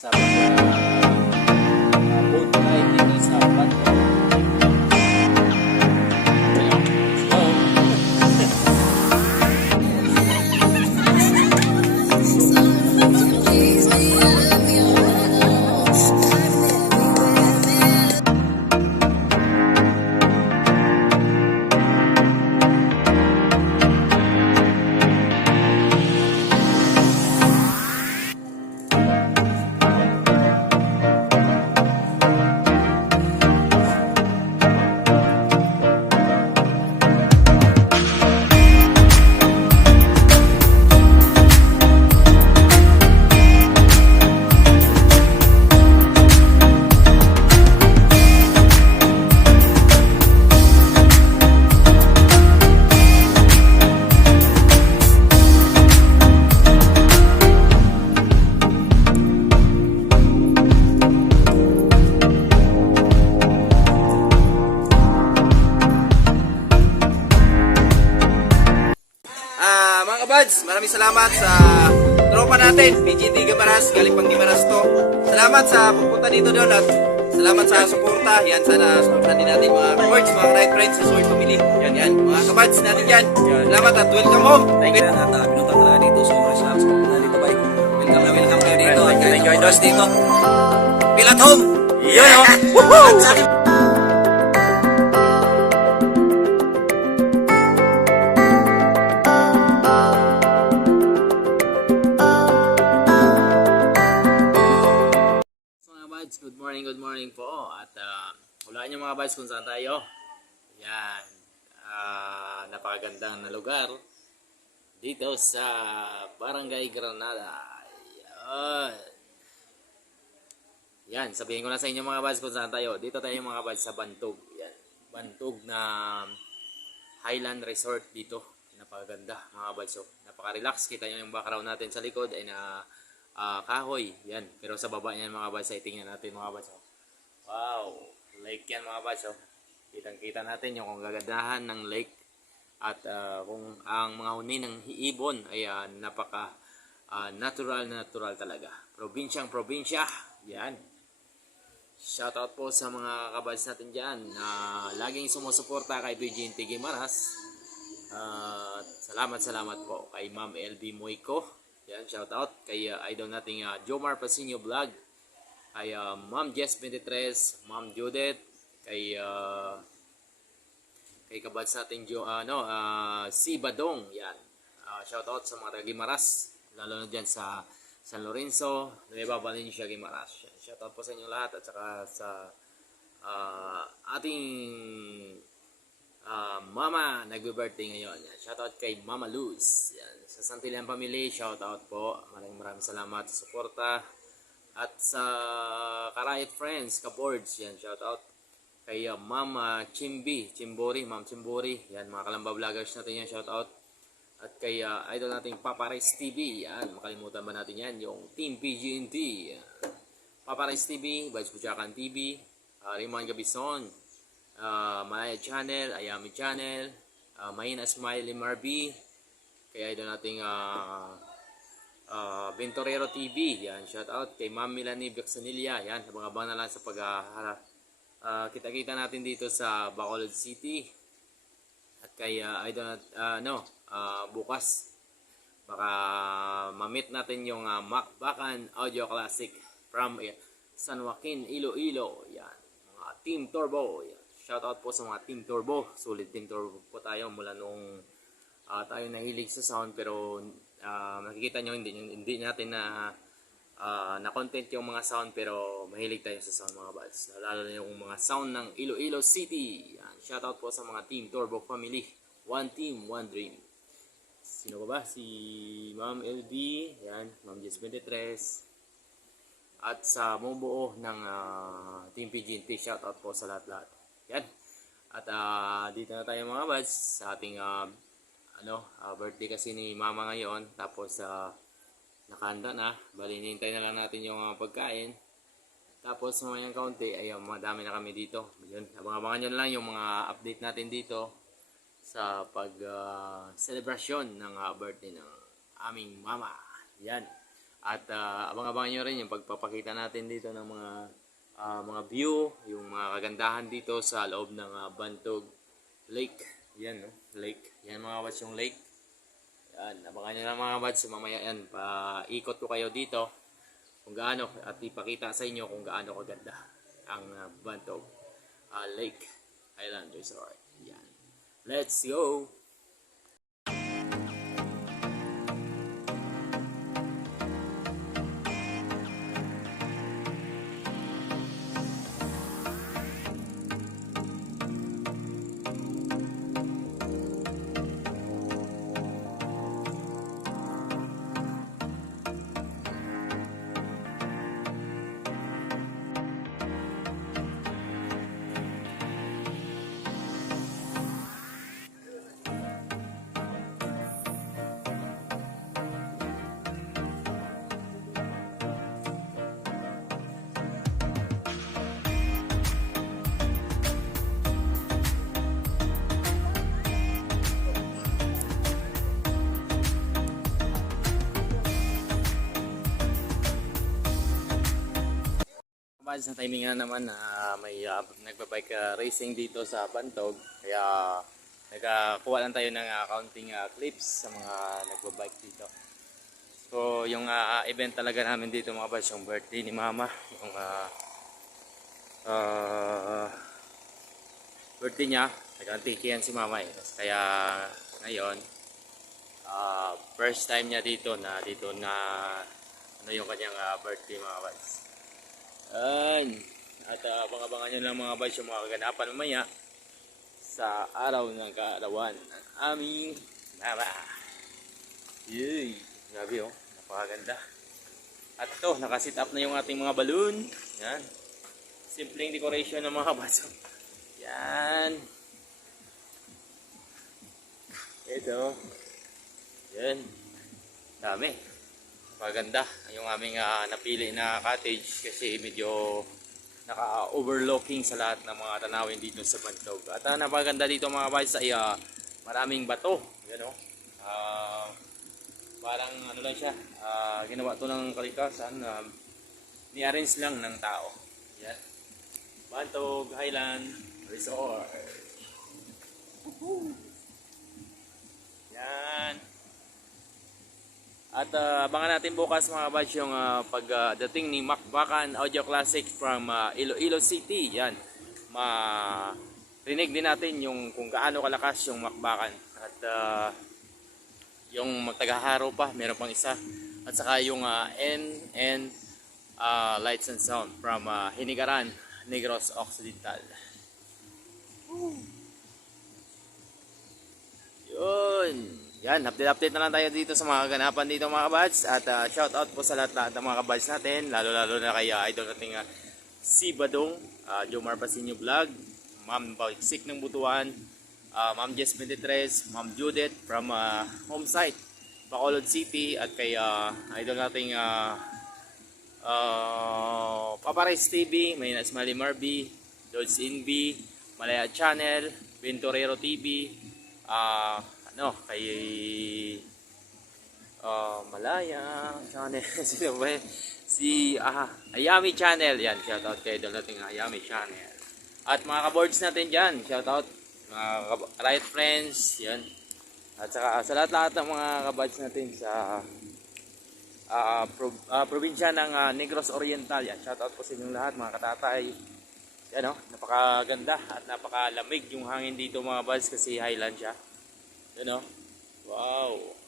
sa boat ride dito sa Banto. Mga kabads, maraming salamat sa tropa natin, PGT Gimaras, galing pang Gimaras to. Salamat sa pupunta dito doon at salamat sa suporta. Yan, sana suportahan din natin mga kabads, mga ride friends sa Soy Family. Yan, mga kabads natin yan. Salamat at welcome home. Thank you na pinunta talaga dito. Sobrang salamat sa pupunta dito, bay. Welcome kayo dito. Thank you, Idol, dito. Feel at home! Yun, oh! Woohoo! Good morning po. At hulaan nyo mga buds kung saan tayo. Yan. Napakagandang na lugar dito sa Barangay Granada. Yan. Sabihin ko na sa inyo mga buds kung saan tayo. Dito tayo mga buds sa Bantog. Yan. Bantog na Highland Resort dito. Napakaganda mga buds. So, napaka-relax. Kita nyo yung background natin sa likod ay na kahoy, yan. Pero sa baba niyan mga buds, ay tingnan natin mga buds. Wow, lake yan mga buds. Kitang-kita natin yung kagandahan ng lake. At kung ang mga huni ng ibon ay napaka natural talaga. Probinsyang probinsya, yan. Shoutout po sa mga kabads natin dyan na laging sumusuporta kay PGT Gimaras. Salamat po kay Ma'am LB Moico. Yan, shout out kay idol nating Jomar Pasinio Vlog, kay Ma'am Jess 23, Ma'am Judith, kay kabads natin si Badong. Yan. Shout out sa mga Gimaras, lalo na diyan sa San Lorenzo, Nueva Valencia, Gimaras. Shout out po sa inyo lahat at saka sa ating mama nagbe-birthday ngayon. Yan. Shoutout kay Mama Luz. Yan. Sa Santillan Family, shoutout po. Maraming salamat sa suporta. At sa Karayat Friends, Kaboards, yan, shoutout kay Mama Chimbori, Ma'am Chimbori. Yan, mga Kalamba vloggers natin yan, shoutout. At kay idol nating Papa Rice TV. Yan, makalimutan ba natin yan? Yung Team PGNT. Yan. Papa Rice TV, Bads Pujakan TV, Riman Gabison, Malaya Channel, Ayami Channel, Mahina Smiley Marby, kaya idol nating Ventorero TV. Yan, shout out kay Ma'am Melanie Bexanilla. Yan, abang-abang na lang sa kita-kita natin dito sa Bacolod City. At kay idol bukas baka ma-meet natin yung Macbacan Audio Classic from San Joaquin, Iloilo. Yan, mga Team Turbo. Yan. Shoutout po sa mga Team Turbo. Solid Team Turbo po tayo mula nung tayo nahilig sa sound, pero nakikita nyo hindi natin na content yung mga sound, pero mahilig tayo sa sound mga buds. Lalo na yung mga sound ng Iloilo City. Yan. Shoutout po sa mga Team Turbo family. One team, one dream. Sino ba? Si Ma'am LB, yan, Ma'am Jess 23. At sa buo ng Team PGNT, shoutout po sa lahat-lahat. Yan. At dito na tayo mga buds sa ating birthday kasi ni Mama ngayon. Tapos nakahanda na. Bali, hinihintay na lang natin yung pagkain. Tapos mamayang kaunti ay madami na kami dito. Yun. Abang-abangan nyo lang yung mga update natin dito sa pag celebration ng birthday ng aming mama. Yan. At abang-abangan nyo rin yung pagpapakita natin dito ng mga view, yung mga kagandahan dito sa loob ng Bantog Lake. Yan, no? Lake. Yan mga bats yung lake. Yan, abangan nyo lang mga bats. Mamaya yan, paikot ko kayo dito kung gaano at ipakita sa inyo kung gaano kaganda ang Bantog Lake Island Resort. Yan. Let's go! Kabads, sa timing nga naman na may nagbabike racing dito sa Bantog. Kaya nagkakuha lang tayo ng counting clips sa mga nagbabike dito. So yung event talaga namin dito mga kabads, yung birthday ni Mama. Yung birthday niya, nag-antikihan si Mama eh. Kaya ngayon, first time niya dito na ano yung kanyang birthday mga kabads. At abang-abangan nyo lang mga boys yung mga kaganapan mamaya sa araw ng kaarawan ng aming Mama. Yay! Grabe oh, napakaganda. At ito, nakasit up na yung ating mga balloon. Yan. Simpleng decoration ng mga baso. Yan. Ito. Yan. Dami. Maganda yung aming napili na cottage kasi medyo naka-overlooking sa lahat ng mga tanawin dito sa Bantog. At napaganda dito mga guys ay maraming bato. Yan o. Parang ano lang siya, ginawa to ng kalikasan, ni-arrange lang ng tao. Yan. Bantog Highland Resort. Yan. At abangan natin bukas mga batch yung pagdating ni Macbacan Audio Classic from Iloilo City. Yan. Rinig din natin yung kung gaano kalakas yung Macbacan. At yung magtagaharo pa, meron pang isa. At saka yung NN Lights and Sound from Hinigaran, Negros Occidental. Yun. Yan, update na lang tayo dito sa mga kaganapan dito mga kabads. At shout out po sa lahat ng mga kabads natin. Lalo na kay idol nating si Badong, Jomar Pasinyo Vlog, Ma'am Bagsik ng Butuan, Ma'am Jess 23, Ma'am Judith from home site, Bacolod City. At kay idol nating Papares TV, may Smiley Marby, Dodge Inby, Malaya Channel, Venturero TV, kay Malaya Channel. Sino ba yun? Si Ayami Channel. Yan, shoutout kay idol nating Ayami Channel. At mga kaboards natin dyan, shoutout mga Riot Friends. Yan. At saka sa lahat ng mga kaboards natin sa probinsya ng Negros Oriental. Yan, shoutout po sa inyong lahat mga katatay. Yan o, napakaganda at napakalamig yung hangin dito mga buds kasi highland siya. Yan o. Wow.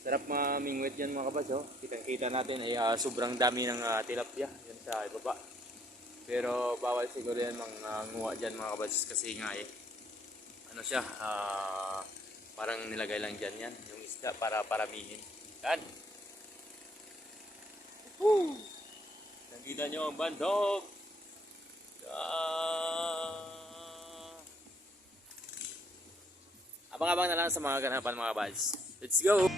Sarap mamingwit yan mga kabads. Oh. Kitang-kita natin ay sobrang dami ng tilapia. Yan sa ibaba. Pero bawal siguro yan manguha dyan mga kabads. Kasi nga ano siya. Parang nilagay lang dyan yan. Yung isda para paramihin. Yan. Woo! Nakita nyo ang Bantog. Abang-abang na lang sa mga ganapan mga buds. Let's go!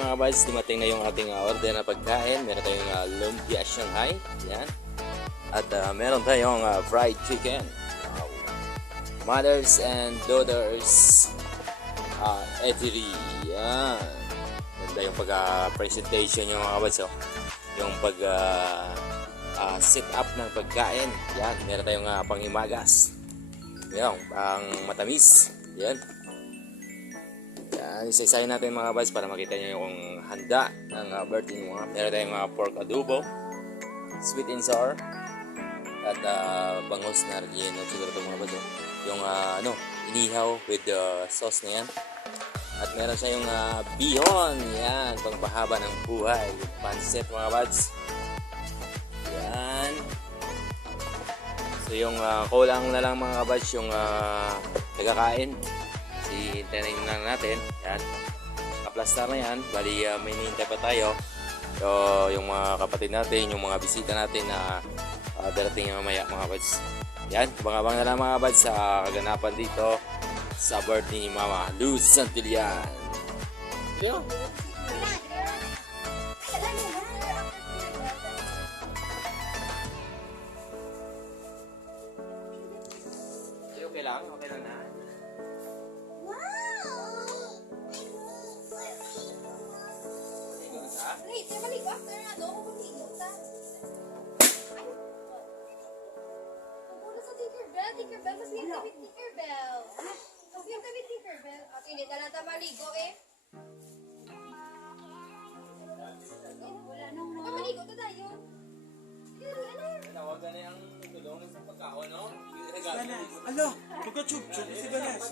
mga buds, dumating na yung ating order na pagkain. Meron tayong lumpia Shanghai. Yan. At meron tayong fried chicken. Wow. Mothers and daughters eatery. Yan. Ganda yung pag-presentation yung mga buds. Oh. Yung set up ng pagkain. Yan. Meron tayong panghimagas. Yan. Pang matamis. Yan. Yan, isa-isahin natin mga buds para makita nyo yung handa ng birthday mo. Meron tayong pork adobo, sweet and sour, at bangus na relleno. Siguro ito mga buds. Yung inihaw with the sauce na yan. At meron siya yung bihon. Yan, pangpahaba ng buhay. Pancit mga buds. Yan. So yung kulang na lang mga buds yung nagkakain. Hintayin na natin. Yan. Kaplastar na yan. Bali may hinihintay pa tayo. So yung mga kapatid natin, yung mga bisita natin na darating mamaya mga buds. Yan. Abang-abang na lang mga buds sa kaganapan dito sa birthday ni Mama Luz Santillan. Yo. Okay lang. Okay lang na. Wait, saya balik after na do ko bumili ta. Pupunta sa Tinkerbell mas liit kami Tinkerbell. Mas liit kami Tinkerbell. At hindi na lang ta maligo eh. Wala nang maligo ta tayo. Tawagan na yung tulong sa pagkaon, no? Ala, pagka-chub-chub, si Ganes.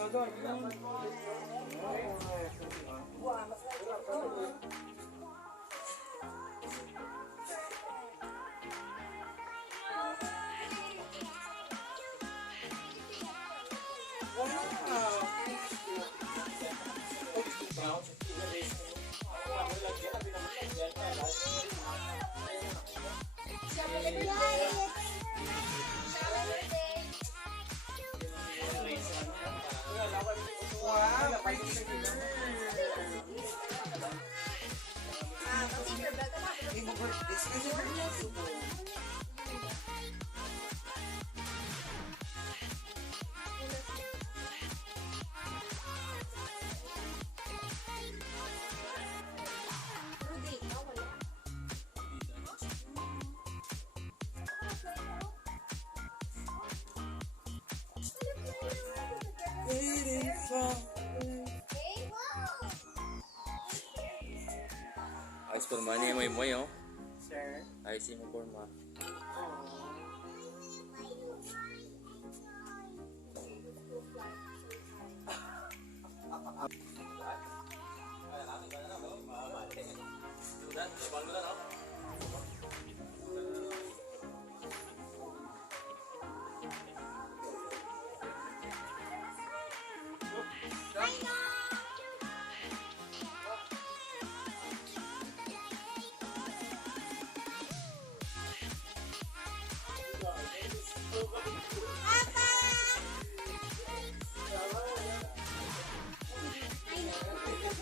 Ayos porma niya mo oh. Sir. Ayos yung porma.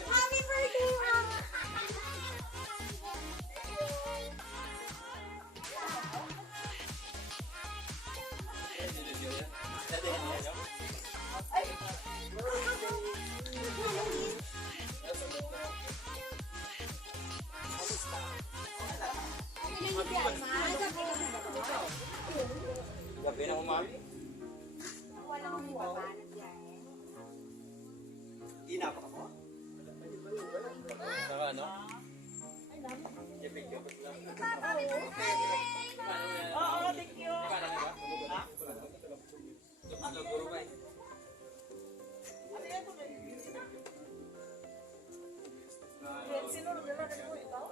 Happy birthday, Mama! Gabi na umami. Wala akong ipapanat yan. Inapa ka po? Saka ano? Oo, thank you. Sino na mo ikaw?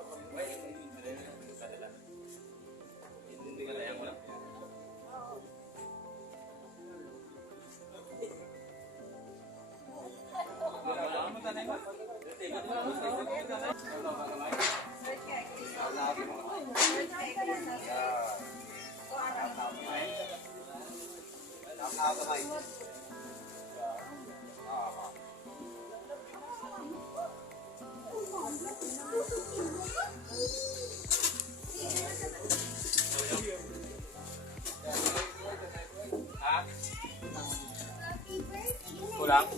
Kulang?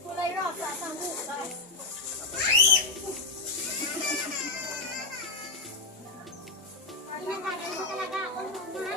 Kulay rock, sasang bukas. Pinatagal mo talaga ako, Mama.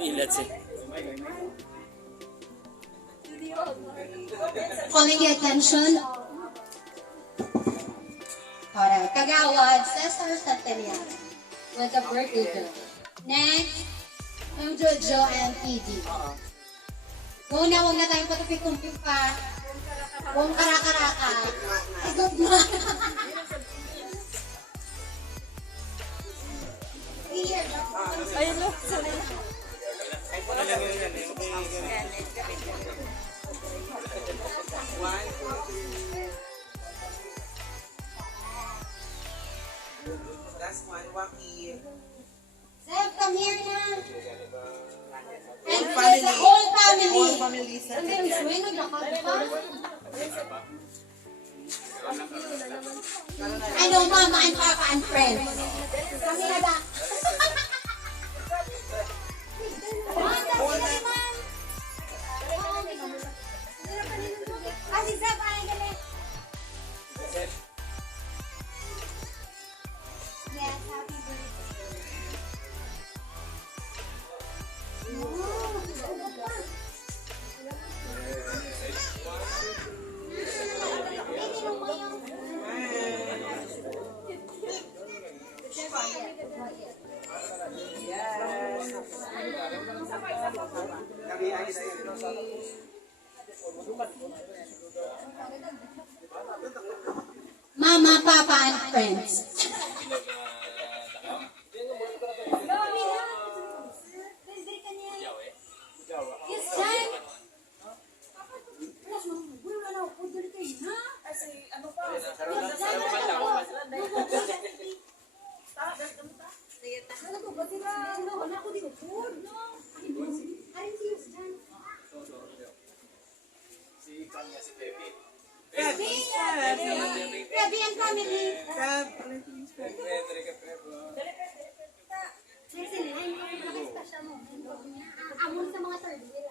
Ilat siya. Calling the attention. Alright, Kagawad, Cesar Santerian with the birthday girl. Next, yung Jojo and PD. Huwag na tayong patupik-tumpik pa. Huwag karakaraka. Igot na. Ayun no, sanay na. Last one, Joaquin. Seb, come here na. And family. the whole family. Whole family, Seb. Ang galing swing, naglakad pa. I know Mama and Papa and friends. Kami na ba? Ah, si Seb, ay galing. Yes, happy birthday. Mama, Papa, and friends. Yes, Jan. Gabi and family. Amon sa mga third wheel.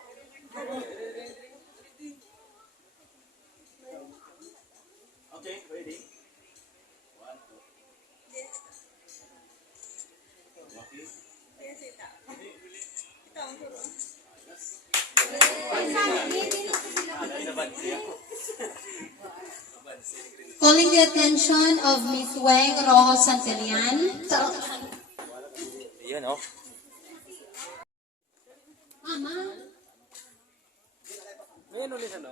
Okay, ready? Calling the attention of Miss Weng Rojo Santillan. Ayan oh. Mama. Ngayon ulit ano?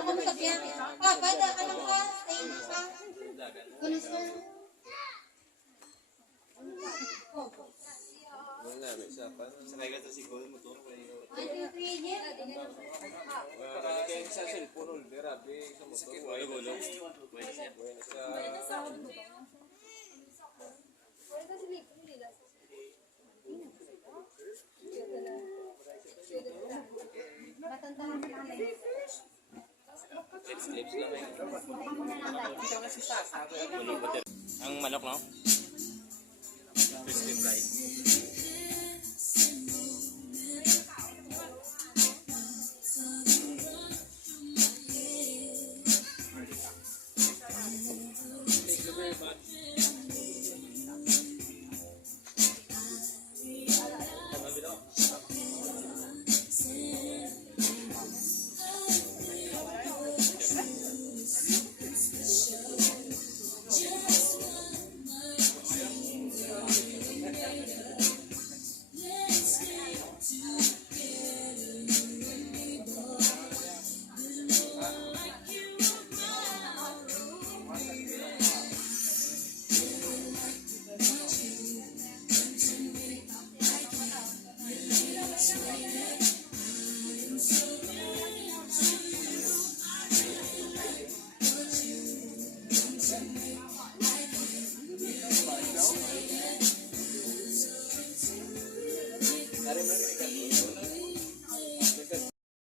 Ako magkakya. Papa, ka lang ka. Stay na ka. Kuno sir. 1, 2, 3, Jeff. Matanda ka na namin. Ang manok, no? Crispy fried.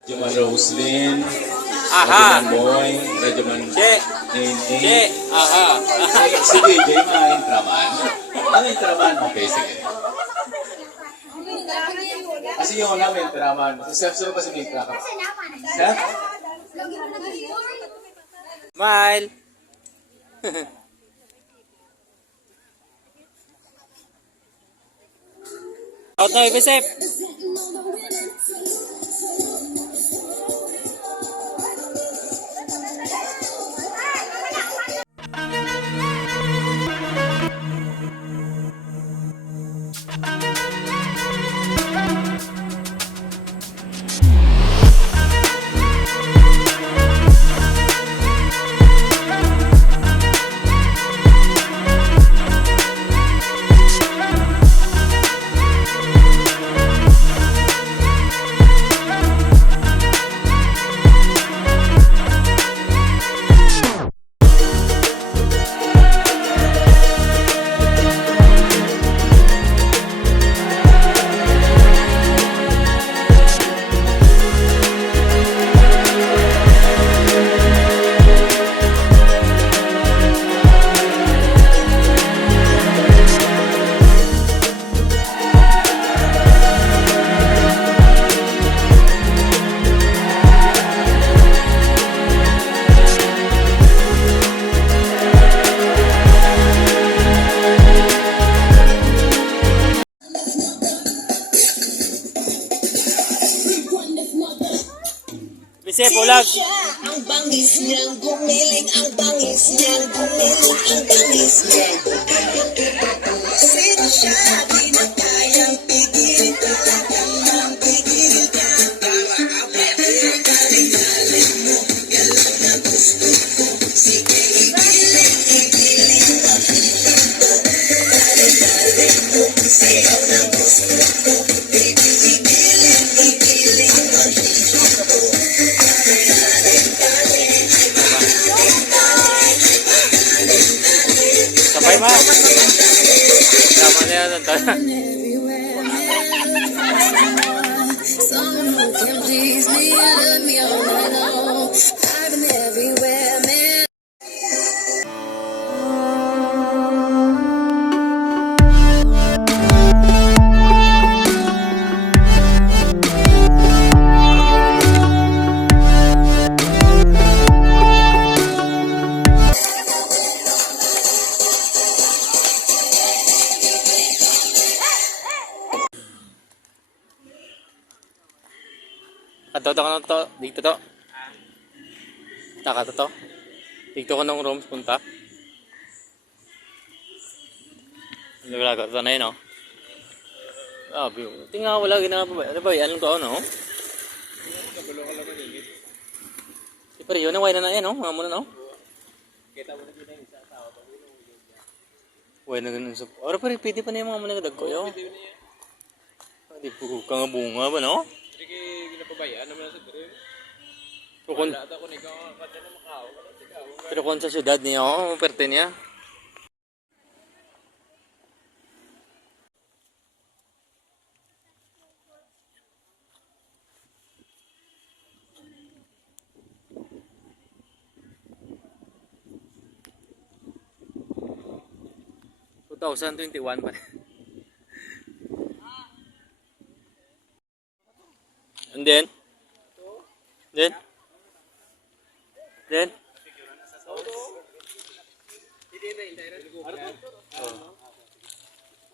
Rajaman Roslyn, Aha! Rajaman Boy, Rajaman Che! Nene. Che! Aha! Sige, Jay, mga intraman. Ano intraman? Okay, sige. Kasi yung una may intraman. Si Seth, sino kasi may intraman? Seth? Smile! Out na, Ibisep! Ibisep, ulag! Ang bangis niyang gumiling, ang bangis niyang gumiling, ang bangis niyang sino siya, di na kayang pigilin, talagang nang pigilin ka. Galing mo, galang na gusto ko, sige igiling, igiling ang gusto ko. Galing mo, sayaw na gusto ko, baby igiling, igiling ang gusto ko. Sabay ma! Tama na yan. Someone who can please me and love me all night long. I've been everywhere, man. Katoto ka na to. Dito to. Taka to. Dito ka ng rooms punta. Naglaga to na yun, oh. Tingnan wala ginagawa pa ba? Ano ba yan? Anong to, no? Pero yun, naway na yan, no? Mga muna, no? Way na ganun sa... Ora pa rin, pwede pa na yung mga muna kadag ko, yo. Tipo kang bunga ba no? Hindi kayo ginapabayaan naman sa dere. Pero kung, Wala ata ko na ikaw kanya na makao. pero kung sa syudad niya, oh, perte niya. ...2021 pa. And then?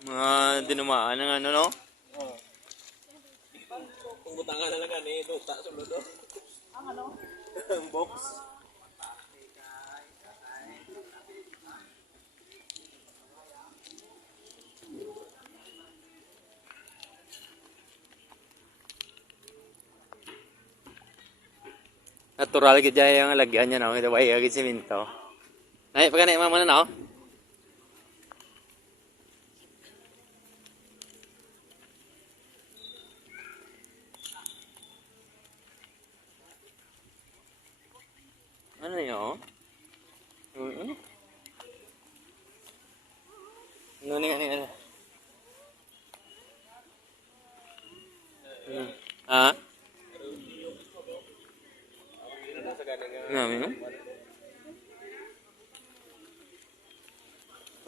Mga dinumaan ng ano, no? Kung butangan na lang ani, duta sa ludo. Ang box. Natural gid jaya ang lagyan niya, no? Ito ba gid semento. Nay, pagka na mama na, no? Ano yun? Ano? Ha? Namin, no?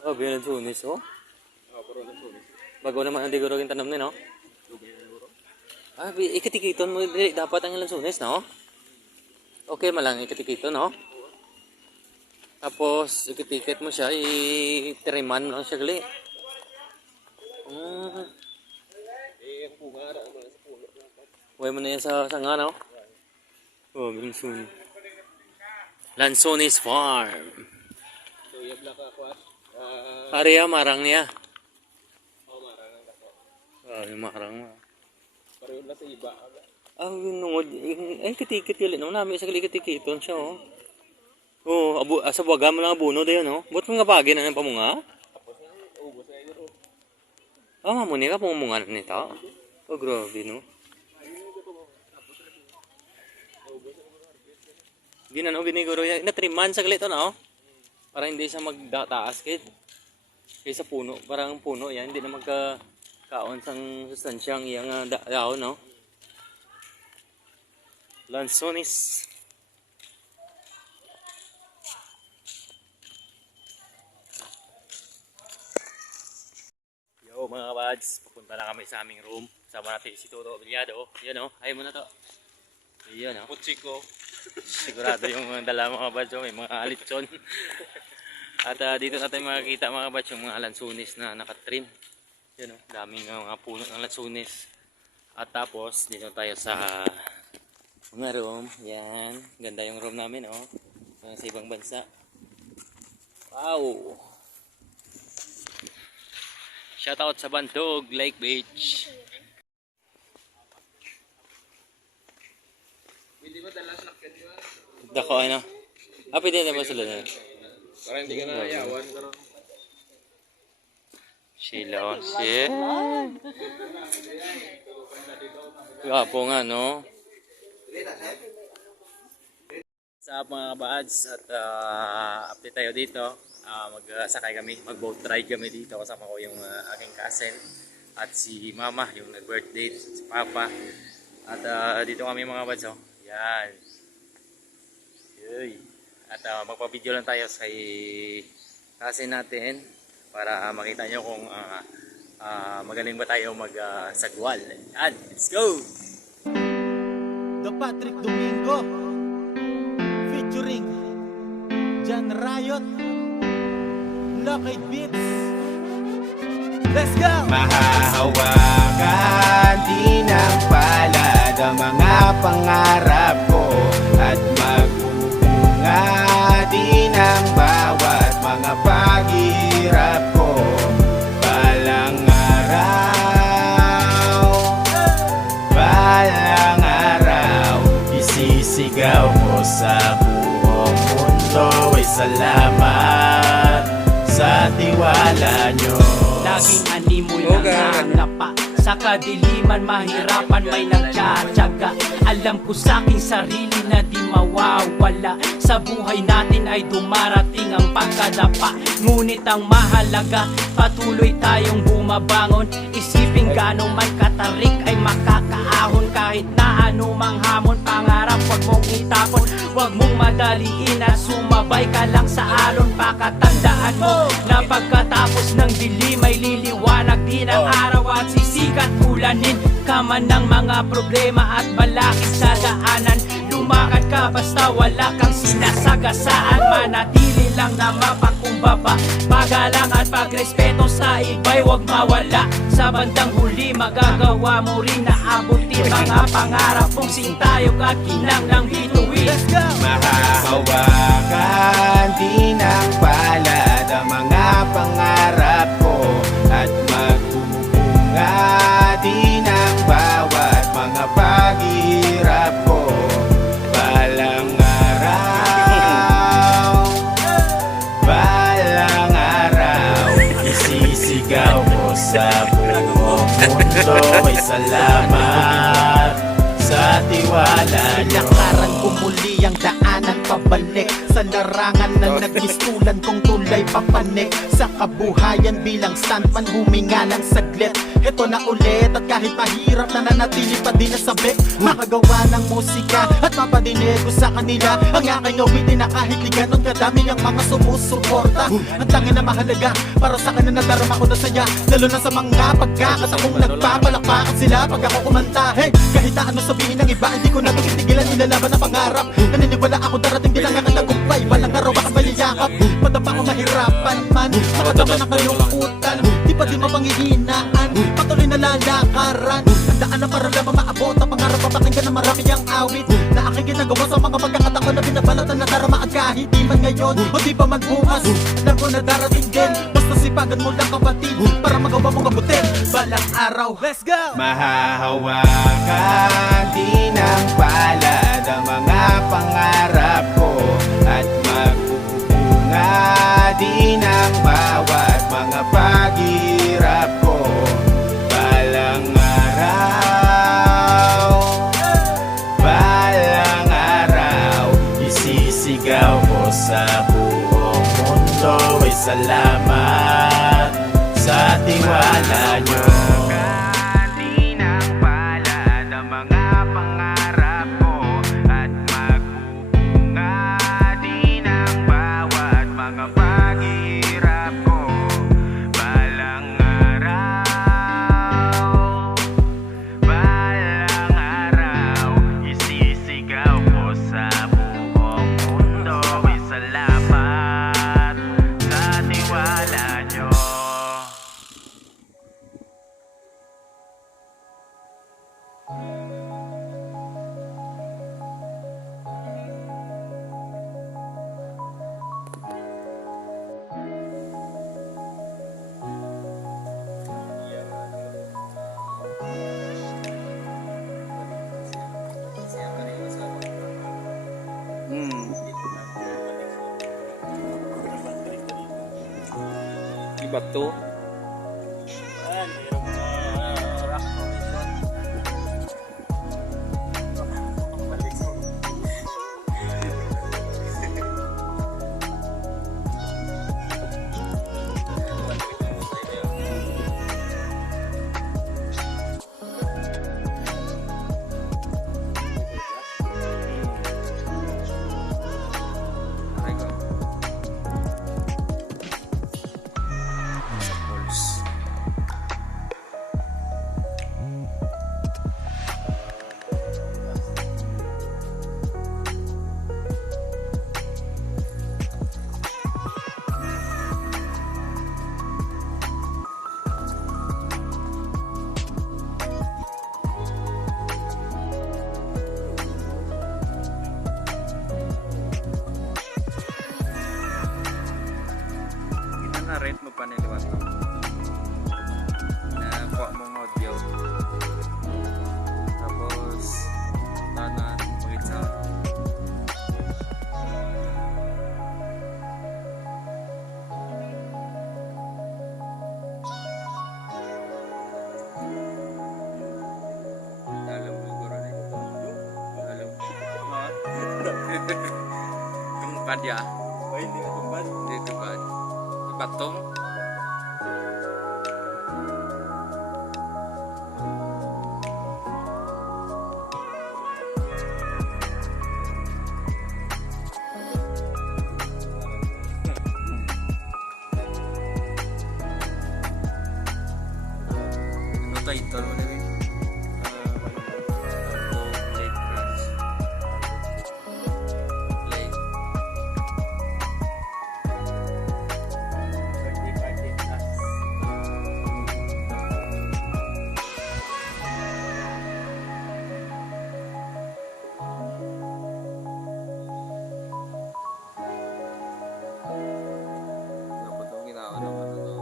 Oh, bilang sunis, oh. Bago naman ang diguro yung tanam na, no? Ah, ikatikiton mo, dapat ang ilang sunis, no? Okay malang ikatikiton, no? Tapos, ikitikit mo siya, i-triman lang siya gali. Huwag mo na yan sa sanga, no? Oh, bilang sunis. Lansones Farm. So, yabla ka kwat. Area marang niya. Ay, marang. Pareho na sa iba. Ah, yun nungod. Ay, kitikit yun. Naman namin sa katikiton siya, oh. Oh, sa buwaga mo lang abuno da yun, oh. Ba't mga bagay na ng pamunga? Ubos na yun. Ah, mamuni ka pumunga na nito. Oh, grabe, no? Ginano, giniguro yan. Na-triman sa galito, no? Para hindi siya magdataas, kid. Kaysa puno. Parang puno yan. Hindi na magkakaon sang sustansyang iyang dahon, no? Lansones. Yo, mga kabads. Pupunta na kami sa aming room. Sama natin si Toto Bilyado. Yan, no? Ayaw mo na to. Yan, no? Putsiko. Sigurado yung dala mga kabads, may mga alitson. At dito natin makikita mga kabads yung mga lansunis na nakatrim. Yan, oh, daming mga puno ng lansunis. At tapos dito tayo sa mga room. Yan, ganda yung room namin, oh. Sa ibang bansa. Wow. Shoutout sa Bantog Lake Beach. Hindi ba dala sa lakyan yun? Dako ano? Pwede naman sila na. Para hindi ka na ayawan. Sila, shit. Gapo nga, no? Sa mga kabads at update tayo dito. Magsakay kami, mag-boat ride kami dito. Kasama ko yung aking cousin at si mama, yung nag-birthday, si papa. At dito kami mga kabads, oh. Yan. Yay. At magpa-video lang tayo sa cousin natin para makita nyo kung magaling ba tayo mag-sagwal. Yan, let's go! The Patrick Domingo featuring Jan Riot, Lockheed Beats. Let's go! Mahahawakan din ang palad ang mga pangarap ko at magbubunga din ang bawat mga paghirap ko. Balang araw, isisigaw ko sa buong mundo ay salamat sa tiwala nyo. Laging animo lang ang napa Sa kadiliman, mahirapan, may nagtsatsaga. Alam ko sa aking sarili na di mawawala. Sa buhay natin ay dumarating ang pagkadapa. Ngunit ang mahalaga, patuloy tayong bumabangon. Isipin gano'ng man katarik ay makakaahon. Kahit na anumang hamon, pangarap wag mong itapon. Wag mong madaliin at sumabay ka lang sa alon. Pakatandaan mo na pagkatapos ng dilim ay liliwanag din ang araw at sisikat. Ulanin ka man ng mga problema at balakid sa daanan. Lumakad ka basta wala kang sinasagasaan. Manatili lang na mapakumbaba. Pagalang at pagrespeto sa iba'y wag mawala. Sa bandang huli magagawa mo rin na abutin mga pangarap mong sintayog at kinang bituin. Mahahawakan din ang palad ang mga pangarap ko at magbubunga din ang bawat mga paghihirap ko. Balang araw, isisigaw ko sa buong mundo ay salamat sa tiwala niyo. Lakaran ko muli ang daanan pabalik sa larangan na nagmistulan kong tulay papanik. Sa kabuhayan bilang stuntman huminga ng saglit. Ito na ulit at kahit mahirap na nanatili pa din na sabik. Makagawa ng musika at mapadinig ko sa kanila ang aking awitin na kahit di ganon kadami ang mga sumusuporta. Ang tangin na mahalaga para sa kanila nadarama ko na saya. Lalo na sa mga pagkakatakong nagpapalakpakan sila pag ako kumanta. Hey, kahit na ano sabihin ng iba, hindi ko na titigilan nilalaban ang pangarap. Naniniwala ako darating din ang aking tagumpay. Walang araw baka maliyakap. Madapa ko mahirapan man, makadama ng kalungkutan. Di pa di mapanghihinaan, patuloy na lalakaran. Ang daan na para lamang maabot ang pangarap. Papakinggan na marami ang awit na aking ginagawa sa mga pagkakataon na binabalot na nadarama. At kahit di man ngayon o di pa magbukas, alam ko na darating din. Basta sipagan mo lang kapatid para magawa mong abutin balang araw. Let's go! Mahahawakan din ang palad ang mga pangarap ko at magbubunga din ang bawat mga paghihirap ko. Balang araw, isisigaw ko sa buong mundo ay salamat sa tiwala niyo. Din ang palad ang mga pangarap ko at magbubunga din ang bawat mga paghihirap ko. Balang araw, isisigaw ko sa buong mundo ay salamat sa tiwala niyo. Iba to. Tungkad ya. Oh, hindi na tungkad. Hindi tungkad. Patong. Ano title mo na rin? Late Prince. Late. Birthday party plus. Dapat ang ginawa naman ito.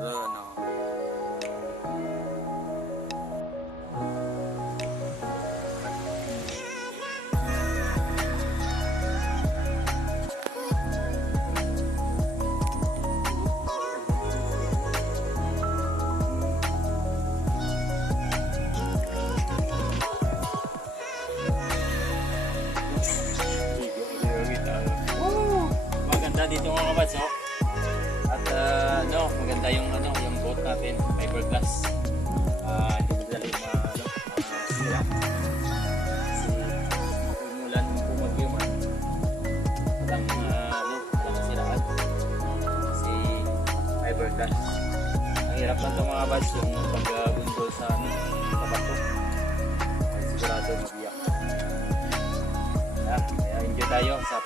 Ano? Maganda dito mga kabats, oh. At maganda yung yung boat natin, fiberglass. Hindi madali sira. Kasi umulan, bumagyo man. Walang siraan. Kasi fiberglass. Ang hirap lang ito mga kabats, yung pagbundol sa bato. Sigurado mabiyak. Kaya enjoy tayo sa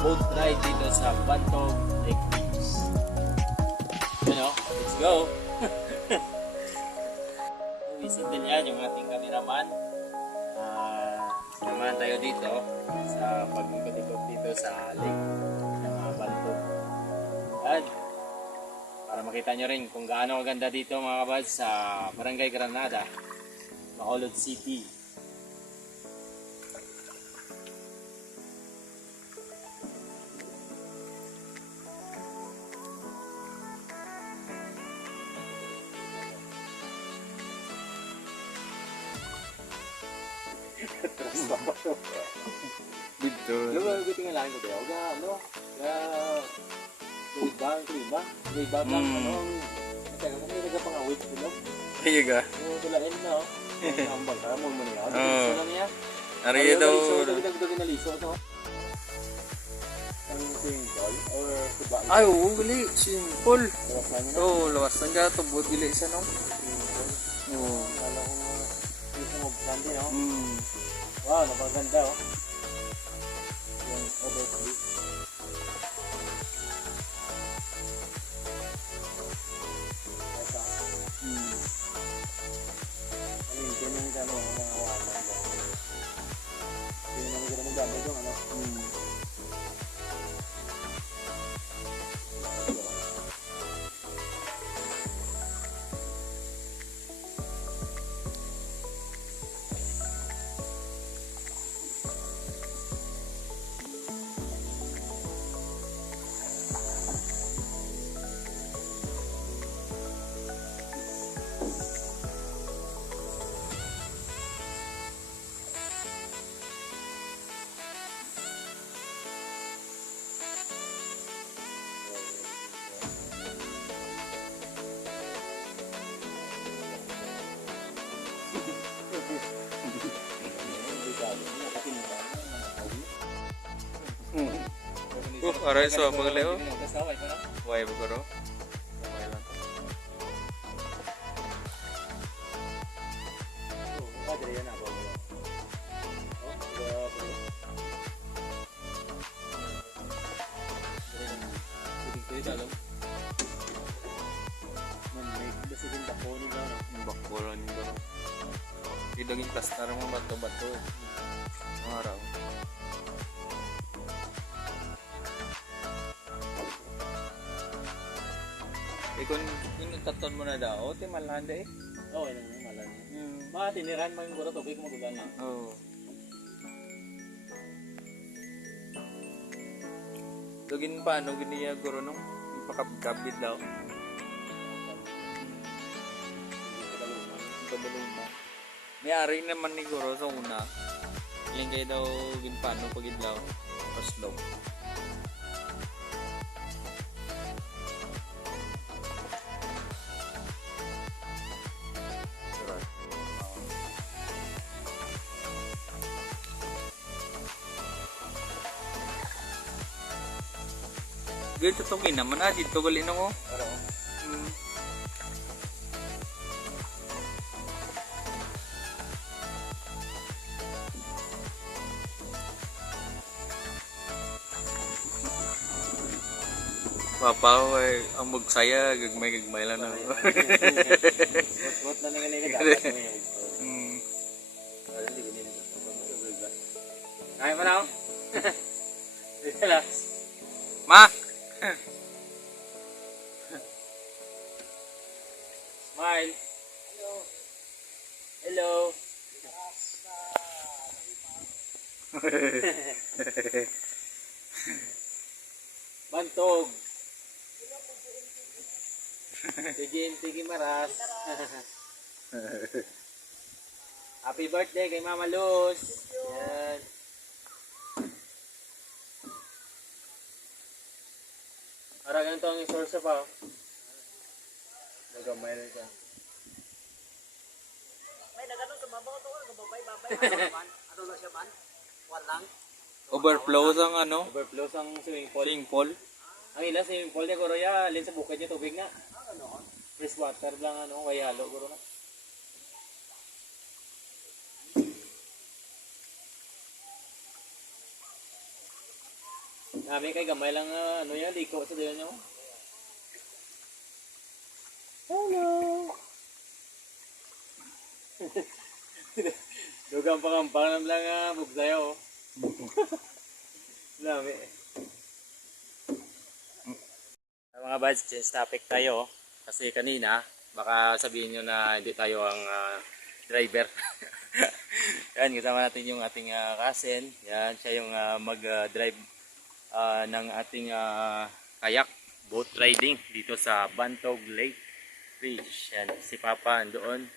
boat ride dito sa Bantog Lake Beach. Let's go! Visit yan yung ating cameraman. Sinamahan tayo dito sa pag-ikot-ikot dito sa lake ng Bantog. Yan. Para makita nyo rin kung gaano kaganda dito mga kabads sa Barangay Granada, Bacolod City. Dito. Alam mo, tingnan ko tayo. Iba lang, teka, kung may nagapangawit sila. Iya ga. Yung tulain na, ang bangka, mo niya. Oo. Ano niya? Ari daw. Dagdagan na liso, no? Ang swimming pool, or suba? Ay, oo, gali. Simple. Lawas lang yun. Oo, lawas lang ka. Tubod, gali siya, no? Oo. Kala ko nga, hindi ko mag-blandi, no? Hmm. Wow, napaganda, oh. Yung other place. Ito. Hindi naman ka, no? Mga awakan mo. Hindi naman ka naman gamit yung, ano? Aray, so, pagleo. Why, bukaro? Bakbolan yung gano'n. Idaging plastar mo bato-bato. Mga araw. Kung taton mo na daw, ti malanda eh. Oo, yun ang malan. Mga tiniran mo yung guro tubig mo gugana. Oo. Dugin pa, no, giniya guro nung makapagkabit daw. Kabaluma. May ari naman ni Goro sa una. Ilang kayo daw ginpano pag idlaw. Oslo. Ganito to naman dito galin ako. Papa ko ay ang magsaya gagmay lang na. What na nga nila dapat mo yun. Kaya mo na ako? Relax. Ma. Smile. Hello. Bantog. Sige Maras. Happy birthday kay Mama Luz. Yan. Para ganito ang isorsa pa. Nagamay rin siya. May nagano sa babaw to, babay-babay. Ano na siya man? Walang. Overflow sang ano? Overflow sang swimming pool. Swimming pool. Ang ilang swimming pool niya, Goro, ya, alin sa bukid niya tubig na. Fresh water lang, ano, kaya halo, Goro na. Namin kay gamay lang, ano yan, liko sa dayon niyo. Hello! Dugang pangampang lang, bugsayo. Dami. Mga buds, change topic tayo. Kasi kanina, baka sabihin nyo na hindi tayo ang driver. Yan, kasama natin yung ating cousin. Yan, siya yung mag-drive ng ating kayak, boat riding dito sa Bantog Lake Beach. Yan, si Papa doon.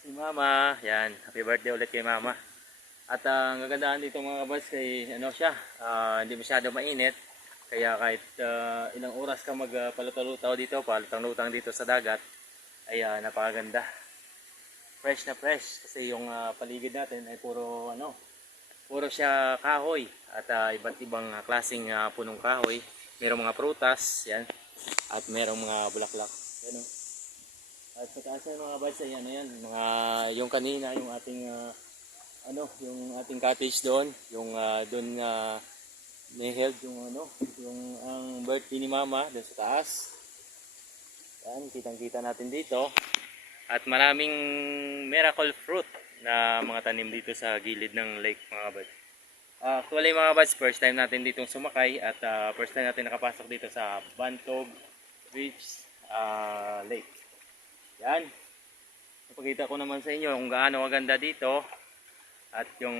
Si Mama, yan, happy birthday ulit kay Mama. At ang gagandaan dito mga buds ay ano siya, hindi masyado mainit. Kaya kahit ilang oras ka magpalutaw-lutaw dito, palutang-lutang dito sa dagat, ay napakaganda. Fresh na fresh kasi yung paligid natin ay puro siya kahoy at iba't ibang klaseng punong kahoy. Merong mga prutas, yan, at merong mga bulaklak. Yan, at sa taas yan mga buds, yan, yung kanina, yung ating yung ating cottage doon, yung doon may held yung ang birthday ni Mama doon sa taas. Yan, kitang-kita natin dito. At maraming miracle fruit na mga tanim dito sa gilid ng lake mga buds. Actually mga buds, first time natin ditong sumakay at first time natin nakapasok dito sa Bantog Beach Lake. Yan. Napakita ko naman sa inyo kung gaano kaganda dito at yung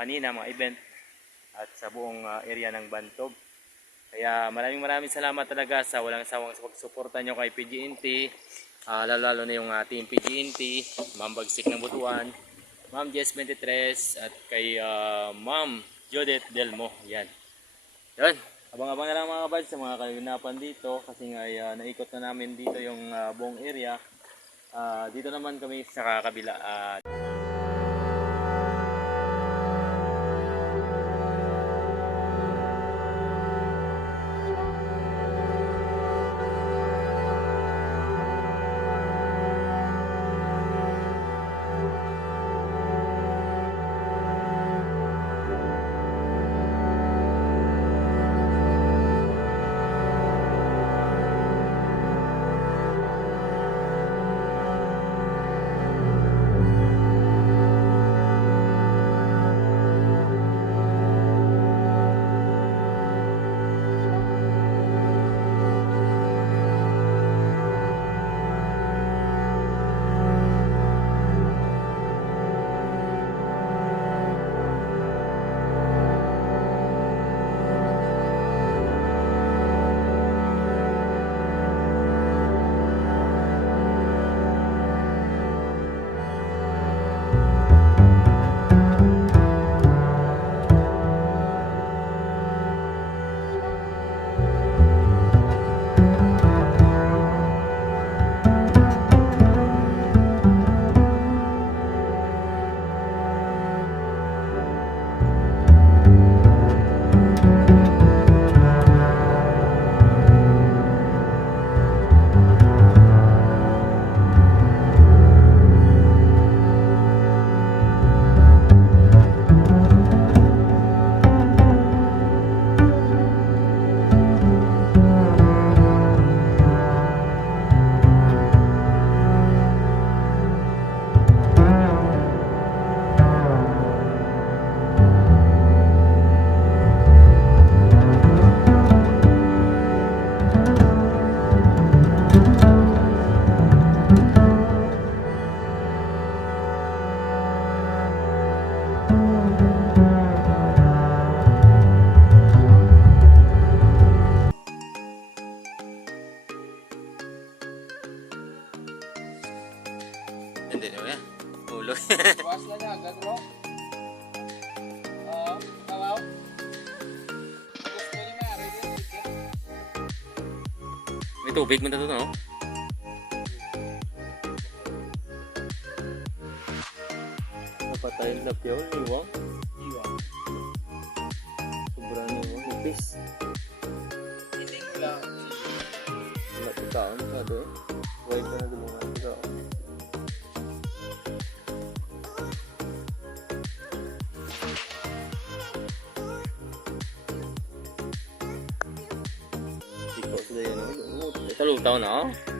kanina mga event at sa buong area ng Bantog. Kaya maraming salamat talaga sa walang sawang pagsuporta nyo kay PGNT, lalo na yung team PGNT, Ma'am Bagsik ng Butuan, Ma'am Jess 23 at kay Ma'am Judith Delmo. Yan. Yun. Abang-abang na lang mga buds sa mga kalinapan dito kasi nga naikot na namin dito yung buong area. Dito naman kami sa kabila. tubig mo na to, no? Napatay na piyaw, iwang. Sobrang iwang, nipis. Wala pa kaon, masyado eh. Wide na nagulungan pa kaon. Ikaw sila yan, no? Talutaw na, oh.